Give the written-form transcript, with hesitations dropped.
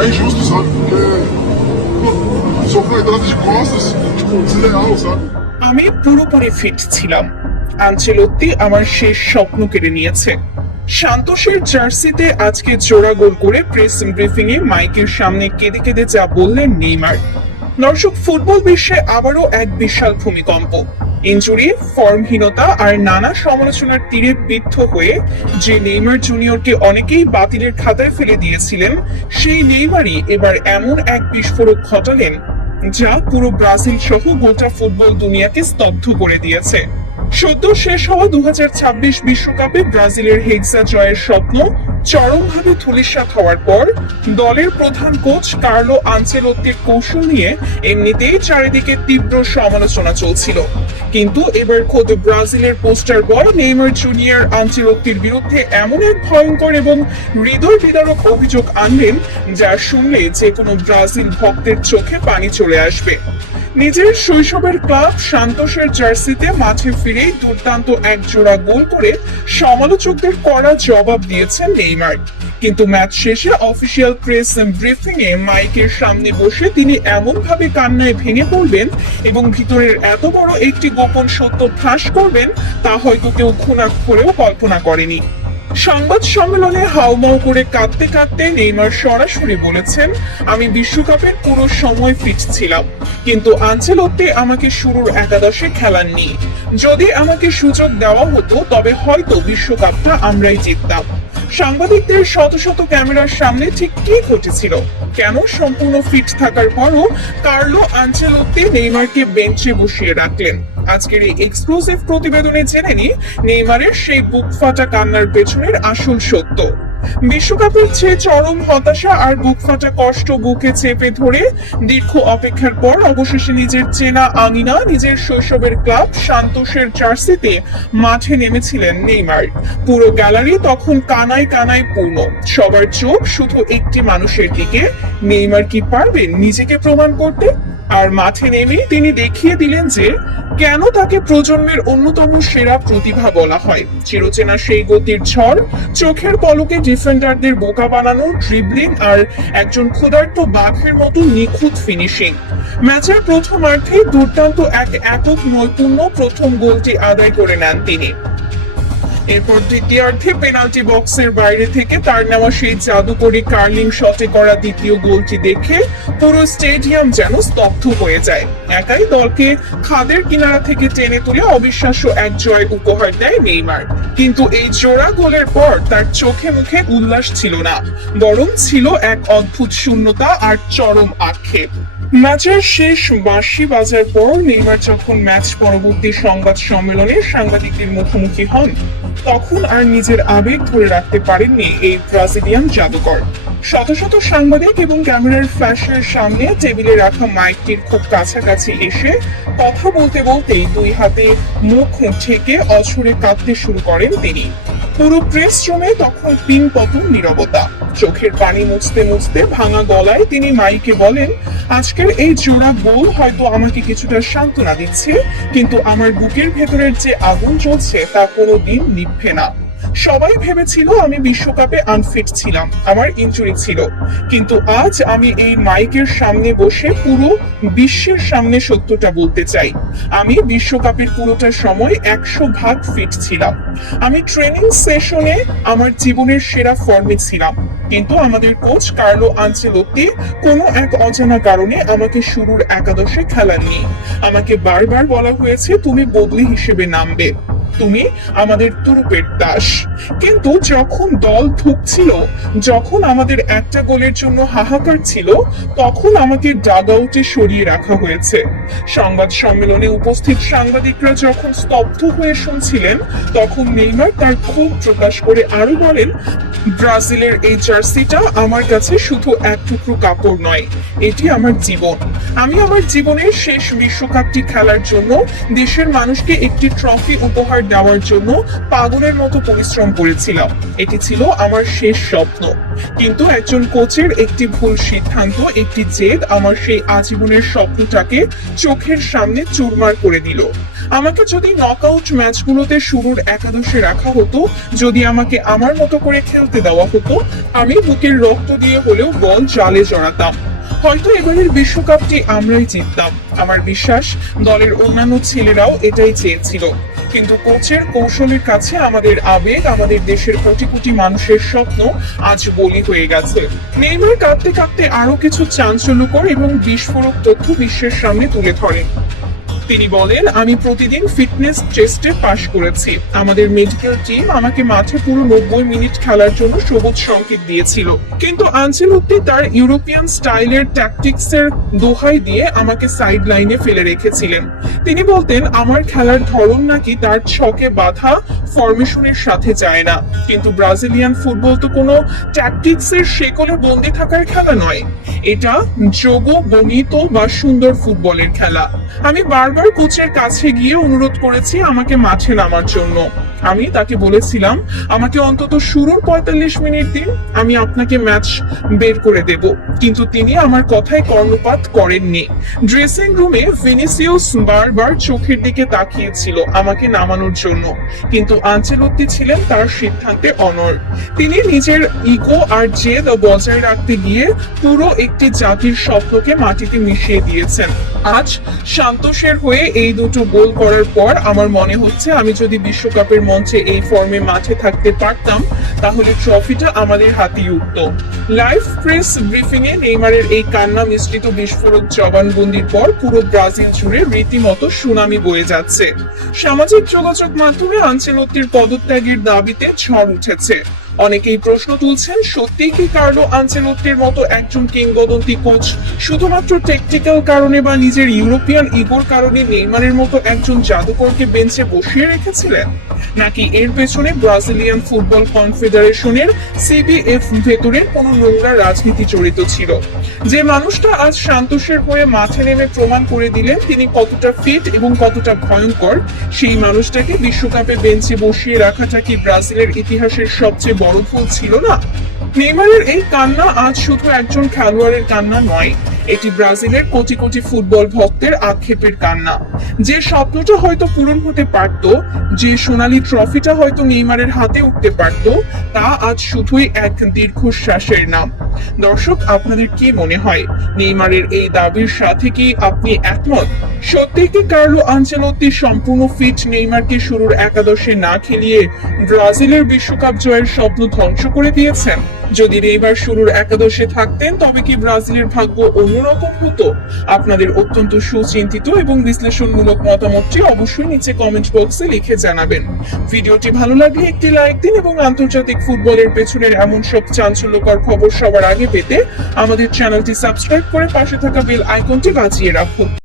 É injusto, sabe? Porque, pô, sofrer nada de costas, tipo, desleal, sabe? আমি পুরোপুরি fit ছিলাম। Ancelotti আমার শেষ স্বপ্ন কেড়ে নিয়েছে। সান্তোসের জার্সিতে আজকে জোড়া গোল করে প্রেস ব্রিফিং এ মাইকের সামনে কেঁদে কেঁদে যা বললেন নেইমার। দর্শক, ফুটবল বিশ্বে আবারও এক বিশাল ভূমিকম্প। ইনজুরি, ফর্মহীনতা আর নানা সমালোচনার তীরে বিদ্ধ হয়ে যে নেইমার জুনিয়রকে অনেকেই বাতিলের খাতায় ফেলে দিয়েছিলেন, সেই নেইমারই এবার এমন এক বিস্ফোরক ঘটালেন যা পুরো ব্রাজিল সহ গোটা ফুটবল দুনিয়াকে স্তব্ধ করে দিয়েছে। সদ্য শেষ হওয়া 2026 বিশ্বকাপে ব্রাজিলের হেক্সা জয়ের স্বপ্ন চরমভাবে ধূলিসাৎ হওয়ার পর দলের প্রধান কোচ কার্লো আনচেলত্তির কৌশল নিয়ে এমনিতেই চারিদিকে তীব্র সমালোচনা চলছিল। কিন্তু এবার খোদ ব্রাজিলের পোস্টার বয় নেইমার জুনিয়র আনচেলত্তির বিরুদ্ধে এমন এক ভয়ঙ্কর এবং হৃদয় বিদারক অভিযোগ আনলেন যা শুনলে যে কোনো ব্রাজিল ভক্তের চোখে পানি চলে আসবে। নিজের শৈশবের ক্লাব সান্তোসের জার্সিতে মাঠে ফিরেই দুর্দান্ত এক জোড়া গোল করে সমালোচকদের কড়া জবাব দিয়েছেন নেইমার। কিন্তু ম্যাচ শেষে অফিসিয়াল প্রেস ব্রিফিং এ মাইকের সামনে বসে তিনি এমন ভাবে কান্নায় ভেঙে পড়বেন এবং ভিতরের এত বড় একটি গোপন সত্য ফাঁস করবেন তা হয়তো কেউ করেও কল্পনা করেনি। সংবাদ সম্মেলনে হাউমাউ করে কাঁদতে কাঁদতে নেইমার সরাসরি বলেছেন, আমি বিশ্বকাপের পুরো সময় ফিট ছিলাম, কিন্তু আনচেলত্তি আমাকে শুরুর একাদশে খেলাননি। যদি আমাকে সুযোগ দেওয়া হতো তবে হয়তো বিশ্বকাপটা আমরাই জিততাম। সাংবাদিকদের শত শত ক্যামেরার সামনে ঠিক কি ঘটেছিল, কেন সম্পূর্ণ ফিট থাকার পরও কার্লো আনচেলত্তি নেইমারকে বেঞ্চে বসিয়ে রাখলেন? আজকের এই এক্সক্লুসিভ প্রতিবেদনে জেনে নিই নেইমারের সেই বুক ফাটা কান্নার পেছনের আসল সত্য। বিশ্বকাপের চেয়ে চরম হতাশা আর বুক ফাটা কষ্ট বুকে চেপে ধরে দীর্ঘ অপেক্ষার পর অবশেষে নিজের চেনা আঙিনা, নিজের শৈশবের ক্লাব সান্তোসের জার্সিতে মাঠে নেমেছিলেন নেইমার। পুরো গ্যালারি তখন কানায় কানায় পূর্ণ, সবার চোখ শুধু একটি মানুষের দিকে। নেইমার কি পারবেন নিজেকে প্রমাণ করতে? আর মাঠে নেমে তিনি দেখিয়ে দিলেন যে কেন তাকে প্রজন্মের অন্যতম সেরা প্রতিভা বলা হয়। চিরচেনা সেই গতির ঝড়, চোখের পলকে ডিফেন্ডারদের বোকা বানানো ড্রিবলিং আর একজন ক্ষুধার্ত বাঘের মতো নিখুঁত ফিনিশিং। ম্যাচের প্রথমার্ধে দুর্দান্ত এক একক নৈপুণ্য প্রথম গোলটি আদায় করে নেন তিনি। এরপর দ্বিতীয়ার্ধে পেনাল্টি বক্সের বাইরে থেকে তার নেওয়া সেই জাদুকরী কার্লিং শটে করা দ্বিতীয় গোলটি দেখে পুরো স্টেডিয়াম যেন স্তব্ধ হয়ে যায়। একাই দলকে খাদের কিনারা থেকে টেনে তুলে অবিশ্বাস্য এক জয় উপহার দেয় নেইমার। কিন্তু এই জোড়া গোলের পর তার চোখে মুখে উল্লাস ছিল না, বরং ছিল এক অদ্ভুত শূন্যতা আর চরম আক্ষেপ। ম্যাচের শেষ বাঁশি বাজার পর নেইমার যখন ম্যাচ পরবর্তী সংবাদ সম্মেলনে সাংবাদিকদের মুখোমুখি হন, তখন আর নিজের আবেগ ধরে রাখতে পারেননি এই ব্রাজিলিয়ান জাদুকর। শত শত সাংবাদিক এবং ক্যামেরার ফ্ল্যাশের সামনে টেবিলে রাখা মাইকটির খুব কাছাকাছি এসে কথা বলতে বলতেই দুই হাতে মুখ ঠেকে অঝরে কাঁদতে শুরু করেন তিনি। পুরো প্রেস রুমে তখন পিনপতন নীরবতা। চোখের পানি মুছতে মুছতে ভাঙা গলায় তিনি মাইকে বলেন, আজকের এই জোড়া গোল হয়তো আমাকে কিছুটা সান্ত্বনা দিচ্ছে, কিন্তু আমার বুকের ভেতরের যে আগুন জ্বলছে তা কোনোদিন নিভবে না। সবাই ভেবেছিল আমি বিশ্বকাপে আনফিট ছিলাম, আমার ইনজুরি ছিল, কিন্তু আজ আমি এই মাইকের সামনে বসে পুরো বিশ্বের সামনে সত্যটা বলতে চাই। আমি বিশ্বকাপের পুরোটা সময় 100% ফিট ছিলাম। আমি ট্রেনিং সেশনে আমার জীবনের সেরা ফর্মে ছিলাম, কিন্তু আমাদের কোচ কার্লো আনচেলত্তি কোনো এক অজানা কারণে আমাকে শুরুর একাদশে খেলাননি। আমাকে বারবার বলা হয়েছে তুমি বদলি হিসেবে নামবে, তুমি আমাদের তুরুপের দাস। কিন্তু যখন দল ধুঁকছিল, যখন আমাদের একটা গোলের জন্য হাহাকার ছিল, তখন আমাকে ডাগ আউটে সরিয়ে রাখা হয়েছে। সংবাদ সম্মেলনে উপস্থিত সাংবাদিকরা যখন স্তব্ধ হয়ে শুনছিলেন, তখন নেইমার তার ক্ষোভ প্রকাশ করে আরো বলেন, ব্রাজিলের এই জার্সিটা আমার কাছে শুধু এক টুকরো কাপড় নয়, এটি আমার জীবন। আমি আমার জীবনের শেষ বিশ্বকাপটি খেলার জন্য দেশের মানুষকে একটি ট্রফি উপহার উপহার দেওয়ার জন্য পাগলের মতো পরিশ্রম করেছিলাম। এটি ছিল আমার শেষ স্বপ্ন, কিন্তু একজন কোচের একটি ভুল সিদ্ধান্ত, একটি জেদ আমার সেই আজীবনের স্বপ্নটাকে চোখের সামনে চুরমার করে দিল। আমাকে যদি নকআউট ম্যাচগুলোতে শুরুর একাদশে রাখা হতো, যদি আমাকে আমার মতো করে খেলতে দেওয়া হতো, আমি বুকের রক্ত দিয়ে হলেও বল জালে জড়াতাম। হয়তো এবারের বিশ্বকাপটি আমরাই জিততাম। আমার বিশ্বাস দলের অন্যান্য ছেলেরাও এটাই চেয়েছিল, কিন্তু কোচের কৌশলের কাছে আমাদের আবেগ, আমাদের দেশের কোটি কোটি মানুষের স্বপ্ন আজ বলি হয়ে গেছে। নেইমার কাঁদতে কাঁদতে আরো কিছু চাঞ্চল্যকর এবং বিস্ফোরক তথ্য বিশ্বের সামনে তুলে ধরেন। তিনি বলেন, আমি প্রতিদিন ফিটনেস টেস্টে পাশ করেছি। আমাদের মেডিকেল টিম আমাকে মাঠে পুরো 90 মিনিট খেলার জন্য সবুজ সংকেত দিয়েছিল, কিন্তু আনচেলত্তি তার ইউরোপিয়ান স্টাইলের ট্যাকটিক্সের দোহাই দিয়ে আমাকে সাইড লাইনে ফেলে রেখেছিলেন। তিনি বলতেন আমার খেলার ধরন নাকি তার ছকে বাঁধা ফরমেশনের সাথে যায় না, কিন্তু ব্রাজিলিয়ান ফুটবল তো কোনো ট্যাকটিক্সের শেকলে বন্দী থাকার খেলা নয়, এটা যোগ বর্ণিত বা সুন্দর ফুটবলের খেলা। আমি বারবার কোচের কাছে গিয়ে অনুরোধ করেছি আমাকে মাঠে নামার জন্য। আমি তাকে বলেছিলাম আমাকে অন্তত শুরুর 45 মিনিট দিন, আমি আপনাকে ম্যাচ বের করে দেব, কিন্তু তিনি আমার কথায় কর্ণপাত করেননি। ড্রেসিং রুমে ভিনিসিয়াস বারবার চোখের দিকে তাকিয়েছিল আমাকে নামানোর জন্য, কিন্তু আনচেলত্তি ছিলেন তার সিদ্ধান্তে অনড়। তিনি নিজের ইগো আর জেদ বজায় রাখতে গিয়ে পুরো একটি জাতির স্বপ্নকে মাটিতে মিশিয়ে দিয়েছেন। আজ সান্তোসের হয়ে এই দুটো গোল করার পর আমার মনে হচ্ছে আমি যদি বিশ্বকাপের মঞ্চে এই ফর্মে মাঠে থাকতে পারতাম, তাহলে ট্রফিটা আমাদের হাতেই উঠত। লাইভ প্রেস ব্রিফিং এ নেইমারের এই কান্না মিশ্রিত বিস্ফোরক জবানবন্দির পর পুরো ব্রাজিল জুড়ে রীতিমতো সুনামি বয়ে যাচ্ছে। সামাজিক যোগাযোগ মাধ্যমে আনচেলত্তির পদত্যাগের দাবিতে ঝড় উঠেছে। অনেকেই প্রশ্ন তুলছেন, সত্যিই কি কার্লো আনচেলত্তির মতো একজন কিংবদন্তি কোচ শুধুমাত্র টেকনিক্যাল কারণে বা নিজের ইউরোপিয়ান ইগোর কারণে নেইমারের মতো একজন জাদুকরকে বেঞ্চে বসিয়ে রেখেছিলেন, নাকি এর পেছনে ব্রাজিলিয়ান ফুটবল কনফেডারেশনের সিবিএফ ভেতরের কোনো নোংরা রাজনীতি জড়িত ছিল? যে মানুষটা আজ সান্তোসের হয়ে মাঠে নেমে প্রমাণ করে দিলেন তিনি কতটা ফিট এবং কতটা ভয়ঙ্কর, সেই মানুষটাকে বিশ্বকাপে বেঞ্চে বসিয়ে রাখাটা কি ব্রাজিলের ইতিহাসের সবচেয়ে বড় ভুল ছিল না? নেইমারের এই কান্না আজ শুধু একজন খেলোয়াড়ের কান্না নয়, এটি ব্রাজিলের কোটি কোটি ফুটবল ভক্তের আক্ষেপের কান্না। যে স্বপ্নটা হয়তো পূরণ হতে পারত, যে সোনালী ট্রফিটা হয়তো নেইমারের হাতে উঠতে পারত, তা আজ শুধুই এক দীর্ঘশ্বাসের নাম। দর্শক, আপনাদের কি মনে হয় নেইমারের এই দাবির সাথে কি আপনি একমত? সত্যি কি কার্লো আনচেলত্তি সম্পূর্ণ ফিট নেইমারকে শুরুর একাদশে না খেলিয়ে ব্রাজিলের বিশ্বকাপ জয়ের স্বপ্ন ধ্বংস করে দিয়েছেন? যদি নেইমার শুরুর একাদশে থাকতেন তবে কি ব্রাজিলের ভাগ্য অন্যরকম হতো? আপনাদের অত্যন্ত সুচিন্তিত এবং বিশ্লেষণমূলক মতামতটি অবশ্যই নিচে কমেন্ট বক্সে লিখে জানাবেন। ভিডিওটি ভালো লাগলে একটি লাইক দিন এবং আন্তর্জাতিক ফুটবলের পেছনের এমন সব চাঞ্চল্যকর খবর সবার আগে পেতে আমাদের চ্যানেলটি সাবস্ক্রাইব করে পাশে থাকা বেল আইকনটি বাজিয়ে রাখুন।